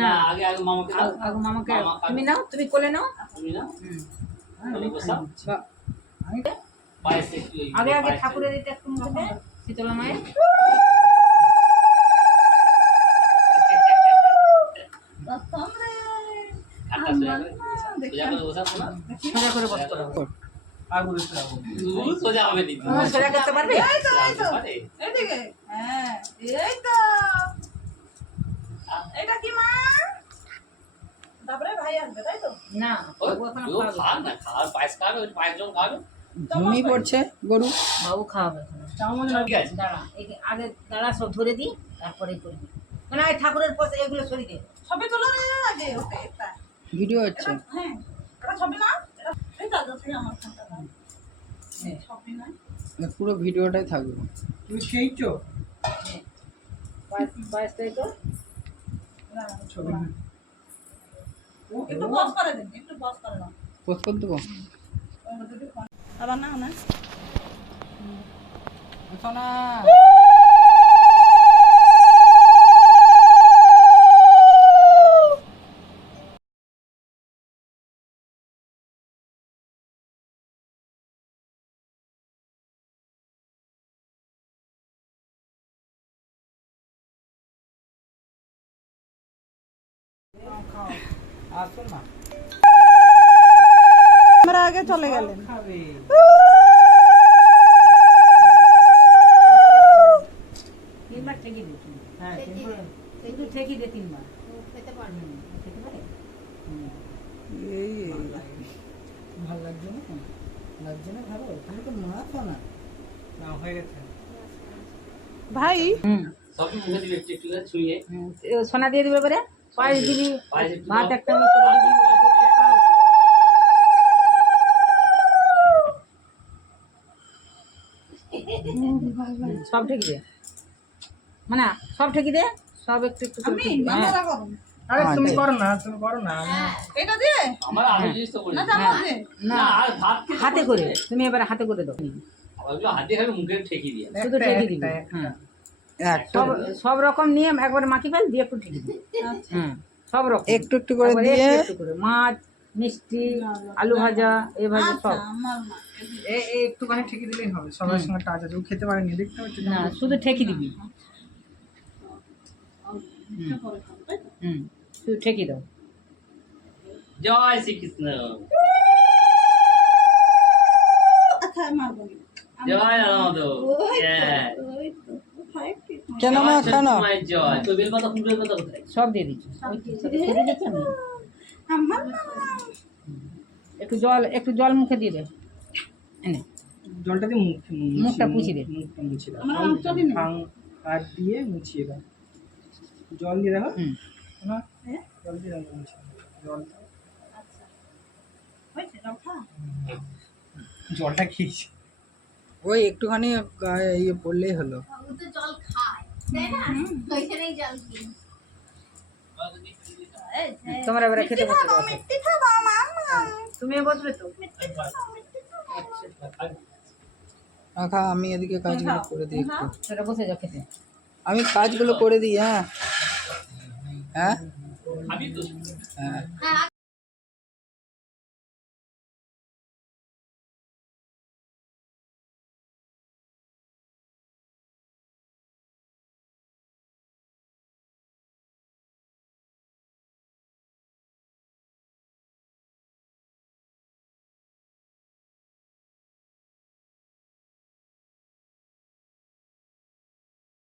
না আগে আগে মামাকে আগে মামাকে তুমি নাও, তুমি কোলে নাও, তুমি নাও। আগে আগে ঠাকুরের এটা একটু মুখে দে, শীতলা মায়ের। সোজা করে বস করো। সোজা হবে নি, সোজা করতে পারবে? এইদিকে হ্যাঁ, এই তো এটা কি মা? তারপরে ভাই আসবে তাই তো? না ও খান না, খাওয়ার পায়েস খাবে, ওই পায়েস জল খাবে। ঘুমিয়ে পড়ছে গরু, বাবু খাওয়াবে। ঠিক আছে দাঁড়া, আগে দাঁড়া, সব ধরে দিই তারপরে করবি। মানে এই ঠাকুরের পাশে এগুলো সরিয়ে দে, ছবি তোলো আগে। ওকে একটা ভিডিও হচ্ছে। হ্যাঁ এটা ছবি না, এই দাদা তুই আমার ফোনটা দাও। ছবি না, পুরো ভিডিওটাই থাকবে। তুমি খেয়েছো পায়েস তাই তো। ছবি একটু পজ করে দেন, একটু পজ করে দাও। পোস্ট করে দেবো। আবার না না সোনা আসো না, আমরা আগে চলে গেলেন। খাবে তিনবার ঠেকি দে, হ্যাঁ একটু ঠেকি দে তিনবার। খেতে পারবে, খেতে পারে। এই ভালো লাগছে না, লাগছে না ভালো, তুমি তো মাখো না। না হয়ে গেছে ভাই সব মুখে দিবি, একটু একটু করে ছুঁয়ে সোনা দিয়ে দিবে এবারে। পায়েস দিবি, ভাত একটা করে দিবি। সব ঠেকি দে, মানে সব ঠেকি দে, সব একটু একটু করে দিবি। হ্যাঁ আরে তুমি করো না, তুমি করো না। এটা দিয়ে আমার আলু জিনিস তো করে না, আর ভাত হাতে করে, তুমি এবারে হাতে করে দাও। আবার হাতে খাবে, মুখে ঠেকি দিয়ে শুধু ঠেকি দিবি। হ্যাঁ সব সব রকম নিয়ে একবারে মাখি ফেল দিয়ে একটু ঠেকি দিবি। হ্যাঁ সব রকম একটু একটু করে একবারে দিয়ে একটু একটু করে, মাছ, মিষ্টি, আলু ভাজা, এই ভাজা সব। একটুখানি ঠেকে দিলেই হবে, সবার সঙ্গে টাচ আছে। ও খেতে পারেনি, দেখতে পাচ্ছি না শুধু ঠেকি দিবি। শুধু ঠেকি দাও। জয় শ্রীকৃষ্ণ, জয় রামদ। কেন মা কেন জয় তো বেল পাতা, ফুলের পাতা কোথায়? সব দিয়ে দিচ্ছি, আমি একটু জল মুখে দিয়ে দে, এনে জলটা দিয়ে মুখটা পুছিয়ে দে। মুখটা মুছিয়ে দাও, হাত দিয়ে মুছিয়ে দাও। জল দিয়ে দেখো না, জল দিয়ে দাও, মুছিয়ে দাও। জলটা খেয়েছি। ওই একটুখানি ইয়ে পড়লেই হলো। তোমার এবারে খেতে বসে দাও। তুমি বসবে তো? রাখা, আমি এদিকে কাজগুলো করে দিই একটু। সেটা বসে যাও খেতে। আমি কাজগুলো করে দিই। হ্যাঁ হ্যাঁ হ্যাঁ।